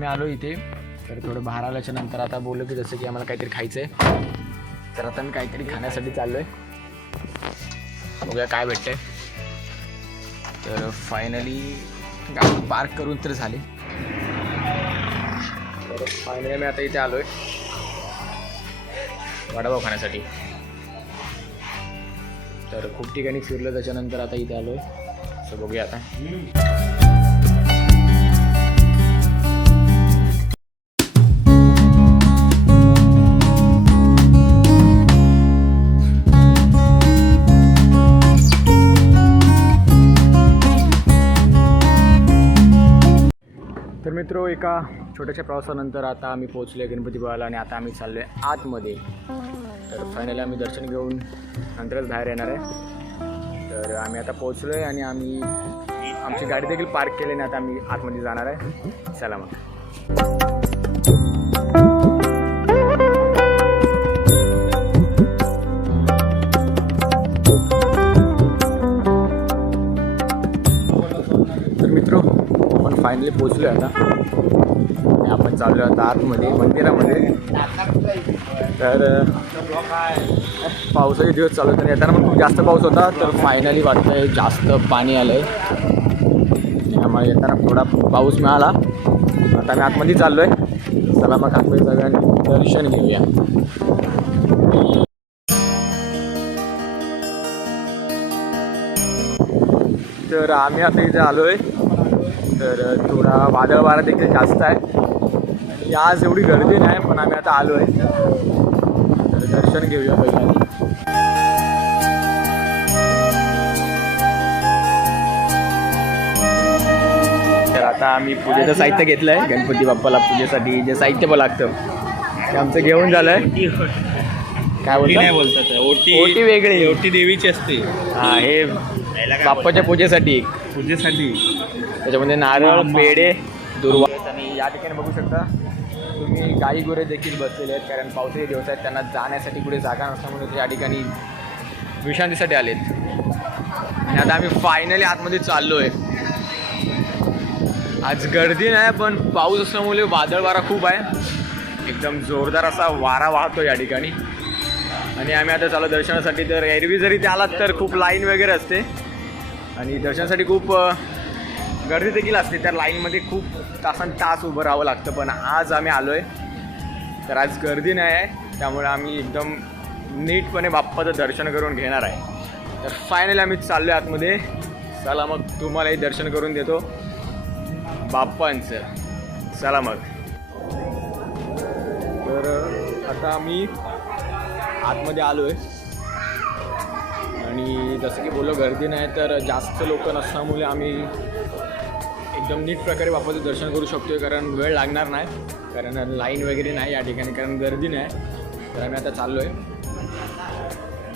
आम्ही आलो इथे. तर थोडं बाहेर आल्याच्यानंतर आता बोललो की जसं की आम्हाला काहीतरी खायचं आहे तर आता मी काहीतरी खाण्यासाठी चाललो आहे बघूया काय भेटतंय. तर फायनली गाडी पार्क करून तर झाली. तर फायनली मी आता इथे आलो आहे वडापाव खाण्यासाठी. तर खूप ठिकाणी फिरलं त्याच्यानंतर आता इथे आलो आहे सो बघूया आता. मित्रो एका छोट्याशा प्रवासानंतर आता आम्ही पोहोचलो आहे गणपती आणि आता आम्ही चाललो आहे आतमध्ये. तर फायनली आम्ही दर्शन घेऊन नंतरच बाहेर येणार आहे. तर आम्ही आता पोहोचलो आहे आणि आम्ही आमची गाडी देखील पार्क केली आणि आता आम्ही आतमध्ये जाणार आहे. चला मग. फायनली पोचलो आहे आता आपण चाललो आता आतमध्ये मंदिरामध्ये. तर पावसाचे दिवस चालू होते येताना पण खूप जास्त पाऊस होता तर फायनली वाटतंय जास्त पाणी आलं आहे त्यामुळे येताना थोडा पाऊस मिळाला. आता मी आतमध्ये चाललो आहे चला मग आतमध्ये सगळ्यांनी दर्शन घेऊया. तर आम्ही आता इथे आलो आहे तर थोडा वादळ वारा देखील जास्त आहे. आणि आज एवढी गर्दी नाही पण आम्ही आता आलो आहे तर दर्शन घेऊया पहिला तर आता आम्ही पूजेचं साहित्य घेतलं आहे गणपती बाप्पाला पूजेसाठी जे साहित्य पण लागतं ते आमचं घेऊन झालं आहे काय ओटी नाही बोलतो बोलतात ओटी ओटी वेगळी. ओटी देवीची असते. हा हे बाप्पाच्या पूजेसाठी. पूजेसाठी. त्याच्यामध्ये नारळ पेढे दुर्वा आणि या ठिकाणी बघू शकता तुम्ही गाई गुरे देखील बसलेले आहेत कारण पावसाचे दिवस आहेत त्यांना जाण्यासाठी कुठे जागा नसल्यामुळे ते या ठिकाणी विश्रांतीसाठी आलेत. आणि आता आम्ही फायनली आतमध्ये चाललो आहे आज गर्दी नाही पण पाऊस असल्यामुळे वादळ वारा खूप आहे. एकदम जोरदार असा वारा वाहतो या ठिकाणी. आणि आम्ही आता चालू दर्शनासाठी तर एरवी जरी ते आलात तर खूप लाईन वगैरे असते. आणि दर्शनासाठी खूप गर्दी देखील असते. त्या लाईनमध्ये खूप तासन तास उभं राहावं लागतं. पण आज आम्ही आलो आहे तर आज गर्दी नाही आहे. त्यामुळे आम्ही एकदम नीटपणे बाप्पाचं दर्शन करून घेणार आहे. तर फायनली आम्ही चाललो आहे आतमध्ये. चला मग तुम्हालाही दर्शन करून देतो. बाप्पांचं. चला मग. तर आता आम्ही आतमध्ये आलो आहे आणि जसं की बोललो गर्दी नाही तर जास्त लोक नसल्यामुळे आम्ही एकदम नीट प्रकारे बाप्पाचं दर्शन करू शकतो कारण वेळ लागणार नाही. कारण लाईन वगैरे नाही या ठिकाणी कारण गर्दी नाही. तर आम्ही आता चाललो आहे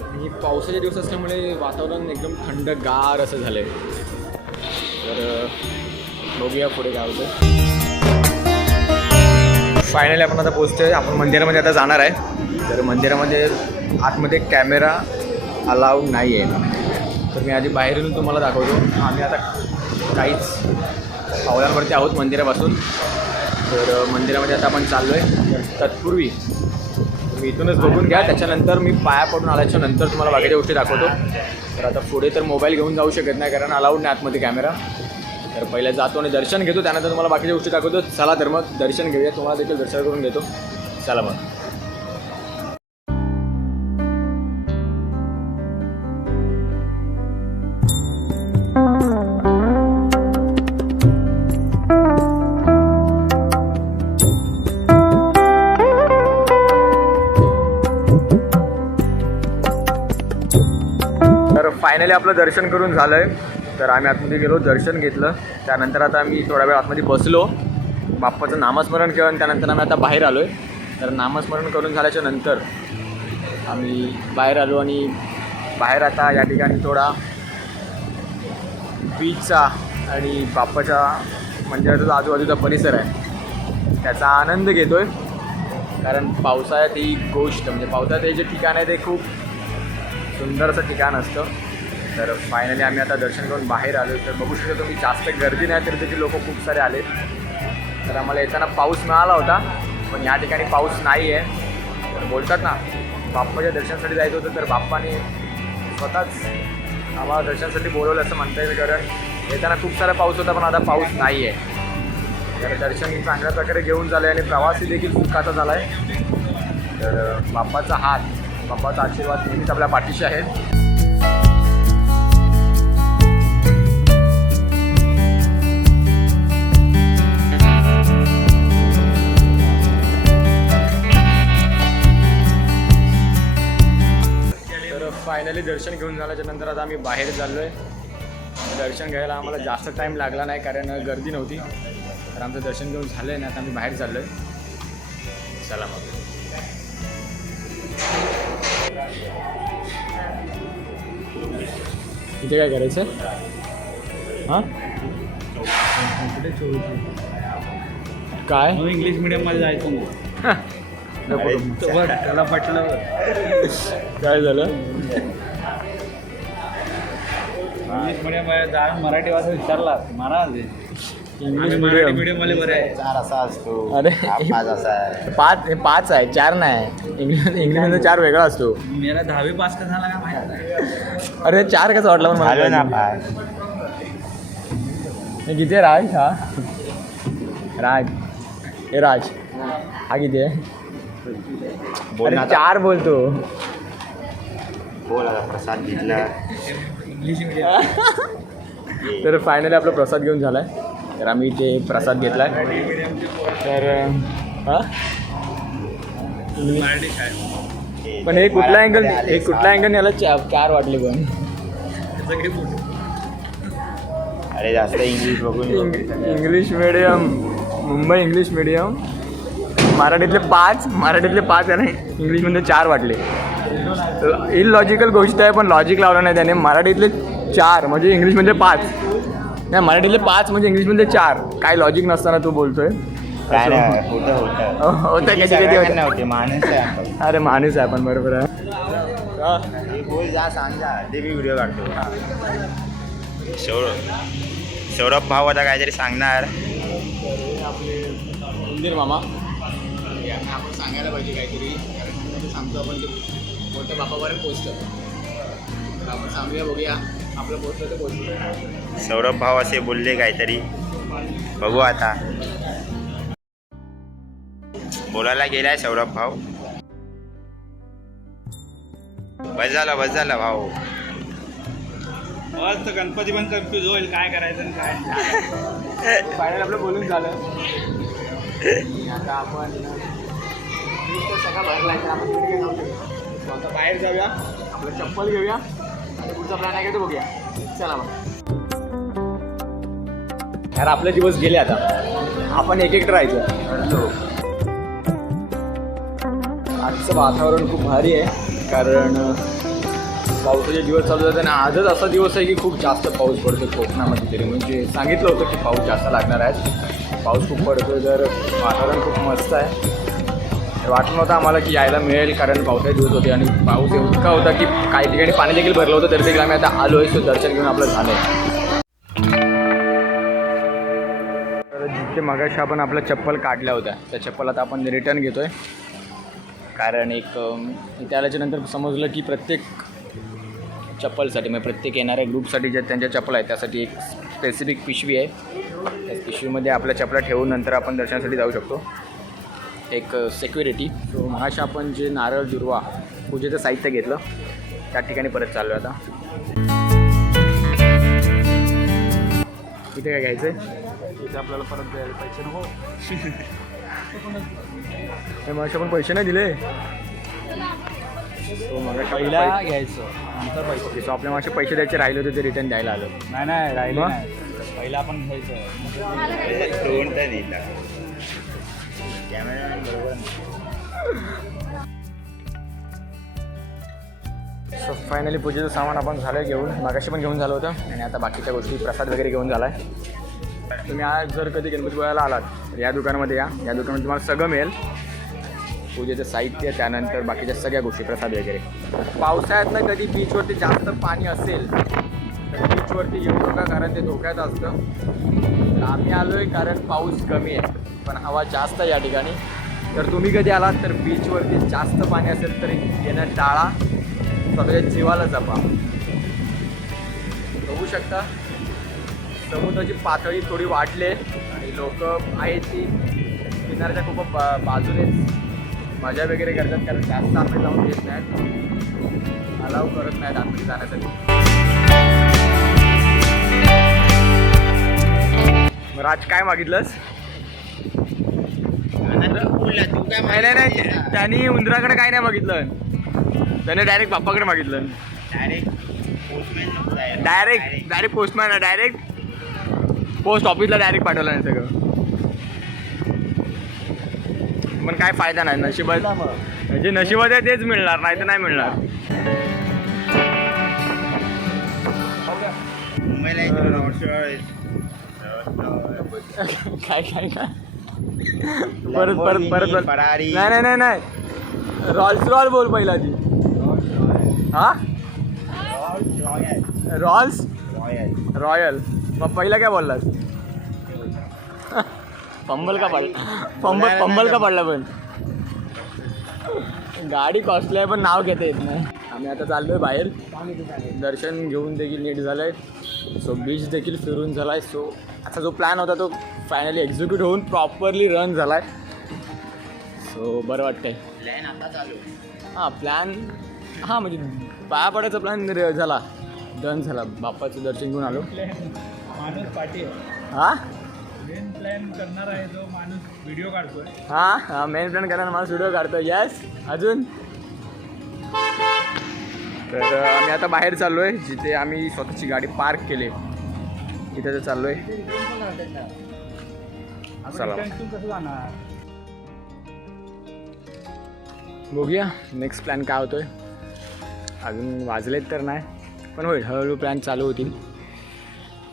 आणि पावसाचे दिवस असल्यामुळे वातावरण एकदम थंडगार असं झालं आहे तर बघूया पुढे काय होतं फायनली आपण आता पोचतोय आपण मंदिरामध्ये आता जाणार आहे. तर मंदिरामध्ये आतमध्ये कॅमेरा अलाव नाही आहे तर मी आधी बाहेरून तुम्हाला दाखवतो. आम्ही आता काहीच पावलांवरती आहोत मंदिरापासून. तर मंदिरामध्ये आता आपण चाललो आहे तत्पूर्वी तुम्ही इथूनच बघून घ्या. त्याच्यानंतर मी पाया पडून आल्याच्यानंतर तुम्हाला बाकीच्या गोष्टी दाखवतो. तर आता पुढे तर मोबाईल घेऊन जाऊ शकत नाही कारण अलाउड नाही आतमध्ये कॅमेरा तर पहिले जातो आणि दर्शन घेतो. त्यानंतर तुम्हाला बाकीच्या गोष्टी दाखवतो. चला तर मग दर्शन घेऊया. तुम्हाला देखील दर्शन करून घेतो चला मग. फायनली आपलं दर्शन करून झालं आहे तर आम्ही आतमध्ये गेलो दर्शन घेतलं. त्यानंतर आता आम्ही थोडा वेळ आतमध्ये बसलो. बाप्पाचं नामस्मरण केलं आणि त्यानंतर आम्ही आता बाहेर आलो आहे तर नामस्मरण करून झाल्याच्यानंतर आम्ही बाहेर आलो आणि बाहेर आता या ठिकाणी थोडा बीचचा आणि बाप्पाच्या मंदिराचा आजूबाजूचा परिसर आहे त्याचा आनंद घेतो आहे कारण पावसाळ्यात ही गोष्ट म्हणजे पावसाळ्यात हे जे ठिकाण आहे ते खूप सुंदर असं ठिकाण असतं. तर फायनली आम्ही आता दर्शन करून बाहेर आलो. तर बघू शकतो तुम्ही जास्त गर्दी नाही तर तिथे लोक खूप सारे आले तर आम्हाला येताना पाऊस मिळाला होता पण या ठिकाणी पाऊस नाही आहे तर बोलतात ना बाप्पाच्या दर्शनासाठी जायचं होतं तर बाप्पाने स्वतःच आम्हाला दर्शनासाठी बोलवलं असं म्हणता येईल कारण येताना खूप सारा पाऊस होता पण आता पाऊस नाही आहे तर दर्शन चांगल्या प्रकारे घेऊन झालं आहे आणि प्रवासी देखील सुखाचा झाला आहे तर बाप्पाचा हात बाप्पाचा आशीर्वाद नेहमीच आपल्या पाठीशी आहे फायनली दर्शन घेऊन झाल्याच्यानंतर आता आम्ही बाहेर चाललो आहे दर्शन घ्यायला आम्हाला जास्त टाईम लागला नाही कारण गर्दी नव्हती. तर आमचं दर्शन घेऊन झालं आहे ना आता आम्ही बाहेर चाललो आहे चला मग. इथे काय करायचं? हां? काय? इंग्लिश मिडियममध्ये जायचं नको. त्याला पटलं काय झालं? इंग्लिश मिडियम जा मराठी भाषा विचारला. महाराज इंग्लिश. मिडियम बरे. आहे चार असा असतो. अरे. पाच असा आहे. पाच हे पाच आहे चार नाही. इंग्लिश इंग्लिशमध्ये चार वेगळा असतो. मेरा दहावी पास का झाला का माहीत अरे चार कसं वाटलं पण झालं ना मला पाच. किती आहे राज? हा? राज. हे राज. हा किती आहे? बोल अरे ना. चार बोलतो बोल आता प्रसाद घेतला. इंग्लिश मिडियम तर फायनली आपला प्रसाद घेऊन झालाय. तर आम्ही इथे प्रसाद घेतलाय. तर हा? पण हे कुठला अँगल हे कुठला. अँगल याला चा- चार वाटले पण. अरे जास्त इंग्लिश बघून इंग- English medium Mumbai English medium मराठीतले पाच मराठीतले पाच आहे ना इंग्लिशमध्ये चार वाटले. इलॉजिकल गोष्ट आहे पण लॉजिक लावलं नाही त्याने. मराठीतले चार म्हणजे इंग्लिशमध्ये पाच. नाही मराठीतले पाच म्हणजे इंग्लिशमध्ये चार. काय लॉजिक नसताना तू बोलतोय. काय नाही होतं होतं. हो- होतं कधी कधी सगळ्यांना होतं. होते माणूस आहे आपण. अरे माणूस आहे आपण बरोबर आहे. बोल जा सांग जा. ते मी व्हिडिओ काढतो. सौरभ सौरभ भाऊ आता काहीतरी सांगणार. उंदीर मामा. आपण सांगायला पाहिजे काहीतरी. कारण ते सांगतो आपण ते मोठ्या बापापर्यंत पोचतं तर आपण सांगूया बघूया. आपलं पोचलं तर पोचलं सौरभ भाऊ असे बोलले काहीतरी. बघू आता. बोलायला गेलाय सौरभ भाऊ. बस झालं बस झालं भाऊ. तर गणपती पण कन्फ्यूज होईल काय करायचं काय. फायनल आपलं बोलून झालं. आता आपण आता बाहेर जाऊया. आपलं चप्पल घेऊया. आणि पुढचा प्लॅन आहे का तो बघूया. चला मग यार आपले दिवस गेले आता. आपण एक एक राहायचं आजचं वातावरण खूप भारी आहे कारण पावसाचे दिवस चालू आहेत आणि आजच असा दिवस आहे की खूप जास्त पाऊस पडतो कोकणामध्ये तरी. म्हणजे सांगितलं होतं की पाऊस जास्त लागणार आहे. पाऊस खूप पडतो तर वातावरण खूप मस्त आहे. वाटलं नव्हतं आम्हाला की यायला मिळेल कारण पावसाचे दिवस होते आणि पाऊस इतका होता की काही ठिकाणी पाणी देखील भरलं होतं तरी देखील आम्ही आता आलो आहे सो दर्शन घेऊन आपलं झालं तर जिथे मगाशी आपण आपल्या चप्पल काढल्या होत्या त्या चप्पल आता आपण रिटर्न घेतो आहे कारण एक इथे आल्याच्यानंतर समजलं की प्रत्येक चप्पलसाठी म्हणजे प्रत्येक येणाऱ्या ग्रुपसाठी ज्या त्यांच्या चप्पल आहेत त्यासाठी एक स्पेसिफिक पिशवी आहे. त्या पिशवीमध्ये आपल्या चपला ठेवून नंतर आपण दर्शनासाठी जाऊ शकतो. एक सेक्युरिटी सो मगाशी आपण जे नारळ दुर्वा पूजेचं साहित्य घेतलं त्या ठिकाणी परत चाललो आहे आता. इथे काय घ्यायचं आहे इथे आपल्याला परत द्यायला पैसे नको. मगाशी आपण पैसे नाही दिले. तो मगाशी पहिला घ्यायचं नंतर पैसे. so आपल्या मागचे पैसे द्यायचे राहिले होते ते रिटर्न द्यायला आलो. नाही नाही राहिले मग? पहिला आपण घ्यायचं. सो फायनली पूजेचं सामान आपण झालं आहे घेऊन. मागाशी पण घेऊन झालं होतं. आणि आता बाकीच्या गोष्टी प्रसाद वगैरे घेऊन झाला आहे तुम्ही आज जर कधी गणपतीपुळ्याला आलात तर या दुकानामध्ये या. या दुकानामध्ये तुम्हाला सगळं मिळेल. पूजेचं साहित्य त्यानंतर बाकीच्या सगळ्या गोष्टी प्रसाद वगैरे. पावसाळ्यात ना कधी बीचवरती जास्त पाणी असेल तर बीचवरती येऊ नका कारण ते धोक्यात असतं. आम्ही आलो आहे कारण पाऊस कमी आहे. पण हवा जास्त आहे या ठिकाणी. तर तुम्ही कधी आलात तर बीचवरती जास्त पाणी असेल तर येणं टाळा स्वतःच्या जीवाला जपा. बघू शकता. समुद्राची पातळी थोडी वाढली आणि लोक आहेत ती किनाऱ्याच्या खूप बा बाजूनेच मजा वगैरे करतात कारण जास्त आम्ही जाऊन देत नाहीत. अलाव करत नाहीत आम्ही जाण्यासाठी. मग आज काय मागितलंस? नाही नाही नाही. त्यांनी उंदराकडे काय नाही मागितलं त्याने डायरेक्ट बाप्पाकडे मागितलं direct direct postman direct post ऑफिसला डायरेक्ट पाठवलं नाही सगळं. पण काय फायदा नाही नशिबात म्हणजे नशिबात आहे तेच मिळणार नाही तर नाही मिळणार काय काय काय? परत परत परत. नाही नाही नाही नाही. रॉल्स रॉल बोल पहिला ती हा? रॉल्स रॉयल मग पहिला काय बोललास? फंबल का पडला? फंबल फंबल का पडला पण? गाडी कॉस्टली आहे पण नाव घेता येत नाही. आम्ही आता चाललोय बाहेर. दर्शन घेऊन देखील नीट झालंय. सो बीच देखील फिरून झालाय. सो आता जो प्लॅन होता तो फायनली एक्झिक्यूट होऊन प्रॉपरली रन झालाय. सो बरं वाटतंय. हां प्लॅन हां म्हणजे पाया पडायचा प्लॅन झाला. डन झाला. बाप्पाचं दर्शन घेऊन आलो. माणूस पाठी आहे हां? मेन प्लॅन करणार आहे जो माणूस व्हिडिओ काढतोय. हां हां मेन प्लॅन करायला मला व्हिडिओ काढतो यस अजून? तर आम्ही आता बाहेर चाललो आहे जिथे आम्ही स्वतःची गाडी पार्क केली. तिथे तर चाललो आहे चला. बघूया नेक्स्ट प्लॅन काय होतोय. अजून वाजलेत तर नाही पण होईल हळूहळू प्लॅन चालू होतील.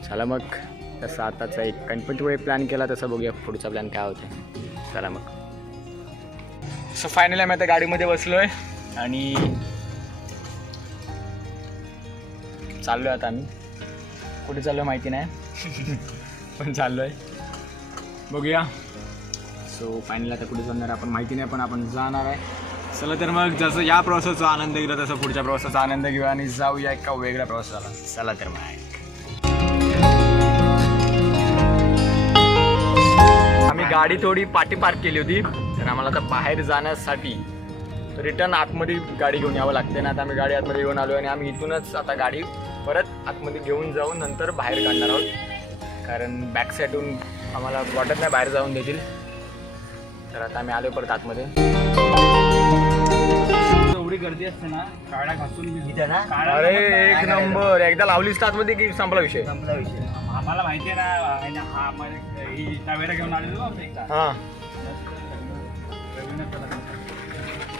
चला मग तसं आताचा एक गणपतीपुळे प्लॅन केला तसं बघूया पुढचा प्लॅन काय होते चला मग. सो फायनली आम्ही आता गाडीमध्ये बसलो आहे आणि चाललो आहे आता आम्ही. कुठे चाललो माहिती नाही पण चाललो आहे बघूया. सो फायनल आता कुठे जाणार आपण माहिती नाही पण आपण जाणार आहे. चला तर मग जसं या प्रवासाचा आनंद घेऊ तसं पुढच्या प्रवासाचा आनंद घेऊया आणि जाऊया एका वेगळ्या प्रवासाला चला तर मग. आम्ही गाडी थोडी पाठी पार्क केली होती तर आम्हाला आता बाहेर जाण्यासाठी रिटर्न आतमध्ये गाडी घेऊन यावं लागते ना आता आम्ही गाडी आतमध्ये घेऊन आलो आणि आम्ही इथूनच आता गाडी परत आतमध्ये घेऊन जाऊन नंतर बाहेर काढणार आहोत. कारण बॅक साईडून आम्हाला वाटत नाही बाहेर जाऊन देतील. तर आता आम्ही आलो परत आतमध्ये. एवढी गर्दी असते ना काळा घासून इथं ना? अरे. एक नंबर. एकदा लावलीस आतमध्ये की संपला विषय? संपला विषय. आम्हाला माहिती आहे ना आहे ना, हा म्हणजे ही टावेरा घेऊन आलेलो एकदा. हां.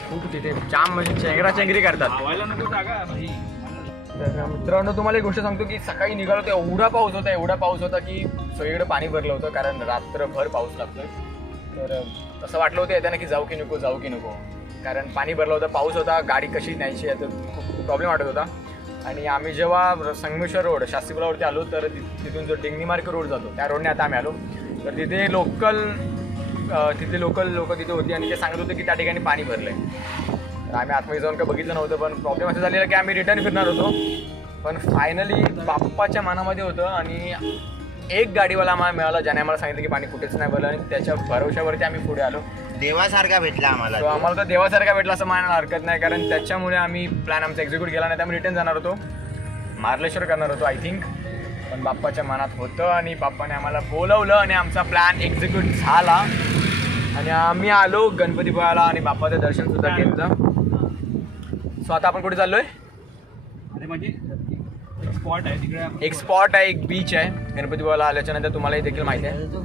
खूप तिथे जाम म्हणजे चेंगरा चेंगरी करतात नको जागा भाई. तर मित्रांनो तुम्हाला एक गोष्ट सांगतो की सकाळी निघालो तर एवढा पाऊस होता एवढा पाऊस होता की सगळीकडे पाणी भरलं होतं कारण रात्रभर पाऊस लागतोय. तर असं वाटलं होतं येताना की जाऊ की नको जाऊ की नको. कारण पाणी भरलं होतं पाऊस होता गाडी कशी न्यायची आहे तर खूप प्रॉब्लेम वाटत होता. आणि आम्ही जेव्हा संगमेश्वर रोड शास्त्रीपुलावरती आलो तर तिथून जो डिंगणी मार्ग रोड जातो त्या रोडने आता आम्ही आलो. तर तिथे लोकल तिथे लोकल लोक तिथे होती आणि ते सांगत होते की त्या ठिकाणी पाणी भरलं आहे तर आम्ही आतमध्ये जाऊन काय बघितलं नव्हतं पण प्रॉब्लेम असं झालेला की आम्ही रिटर्न फिरणार होतो. पण फायनली बाप्पाच्या मनामध्ये होतं आणि एक गाडीवाला आम्हाला मिळाला ज्याने आम्हाला सांगितलं की पाणी कुठेच नाही भरलं आणि त्याच्या भरोश्यावरती आम्ही पुढे आलो. देवासारखा भेटला आम्हाला तो आम्हाला तर देवासारखा भेटला असं म्हणायला हरकत नाही कारण त्याच्यामुळे आम्ही प्लॅन आमचा एक्झिक्यूट केला नाही तर आम्ही रिटर्न जाणार होतो. मार्लेश्वर करणार होतो आय थिंक पण बाप्पाच्या मनात होतं आणि बाप्पाने आम्हाला बोलवलं आणि आमचा प्लॅन एक्झिक्यूट झाला. आणि आम्ही आलो गणपतीपुळ्याला आणि बाप्पाचं दर्शन सुद्धा घेतलं. सो आता आपण कुठे चाललोय? अरे म्हणजे स्पॉट आहे तिकडे एक स्पॉट आहे एक बीच आहे. गणपतीपुळ्याला आल्याच्यानंतर तुम्हालाही देखील माहिती आहे.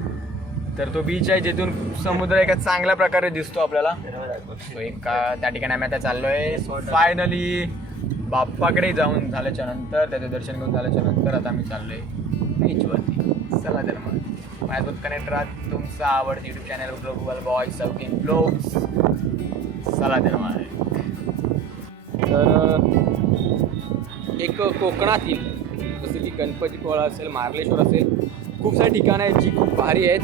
तर तो बीच आहे जिथून समुद्र एका चांगल्या प्रकारे दिसतो आपल्याला. सो एक त्या ठिकाणी आम्ही आता चाललोय. सो फायनली बाप्पाकडे जाऊन झाल्याच्यानंतर त्याचं दर्शन घेऊन झाल्याच्यानंतर आता आम्ही चाललोय बीचवरती चला तर मग. माझ्यासोबत कनेक्ट राहत तुमचा आवडतं YouTube channel global boy Sauki blogs चला तर मग. तर एक कोकणातील जसं की गणपतीपुळा असेल मार्लेश्वर असेल खूप सारी ठिकाणं आहेत जी खूप भारी आहेत.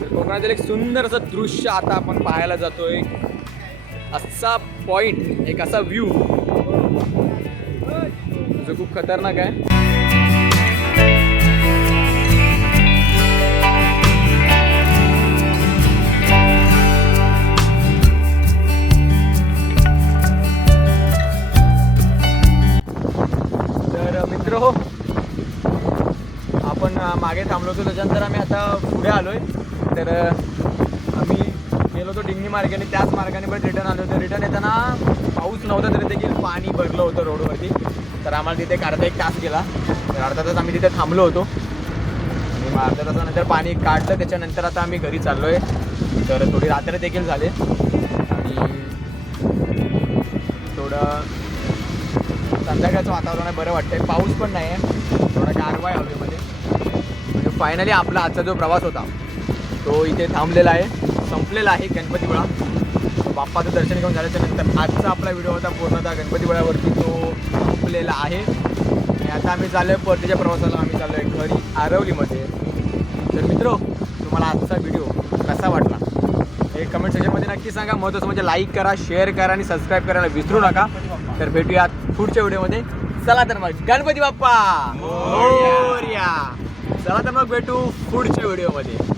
तर कोकणातील एक सुंदर असं दृश्य आता आपण पाहायला जातो एक असा पॉईंट एक असा व्ह्यू जो खूप खतरनाक आहे. आपण मागे थांबलो होतो. त्याच्यानंतर आम्ही आता पुढे आलो आहे तर आम्ही गेलो होतो डिंगणी मार्गाने. त्याच मार्गाने पण रिटर्न आलो होतो. रिटर्न येताना पाऊस नव्हता तरी देखील पाणी भरलं होतं रोडवरती. तर आम्हाला तिथे एक अर्धा एक तास गेला. तर अर्धा तास आम्ही तिथे थांबलो होतो. आणि अर्धा अर्ध्या तासानंतर पाणी काढलं. त्याच्यानंतर आता आम्ही घरी चाललो आहे तर थोडी रात्र देखील झाले. आणि थोडं संध्याकाळचं वातावरण आहे. बरं वाटतंय. पाऊस पण नाही आहे थोडा गारवा आहे हवेमध्ये. म्हणजे फायनली आपला आजचा जो प्रवास होता तो इथे थांबलेला आहे. संपलेला आहे गणपतीपुळा. बाप्पाचं दर्शन घेऊन झाल्याच्यानंतर आजचा आपला व्हिडिओ होता पूर्णतः गणपतीपुळ्यावरती. तो संपलेला आहे. आणि आता आम्ही चाललो आहे परतीच्या प्रवासाला. आम्ही चाललो आहे घरी आरवलीमध्ये. तर मित्र तुम्हाला आजचा व्हिडिओ कसा वाटला? हे कमेंट सेक्शनमध्ये नक्की सांगा. महत्त्वाचं म्हणजे लाईक करा शेअर करा आणि सबस्क्राईब करायला विसरू नका. तर भेटूयात पुढच्या व्हिडिओमध्ये चला तर मग. गणपती बाप्पा! मोरया. चला तर मग भेटू पुढच्या व्हिडिओमध्ये.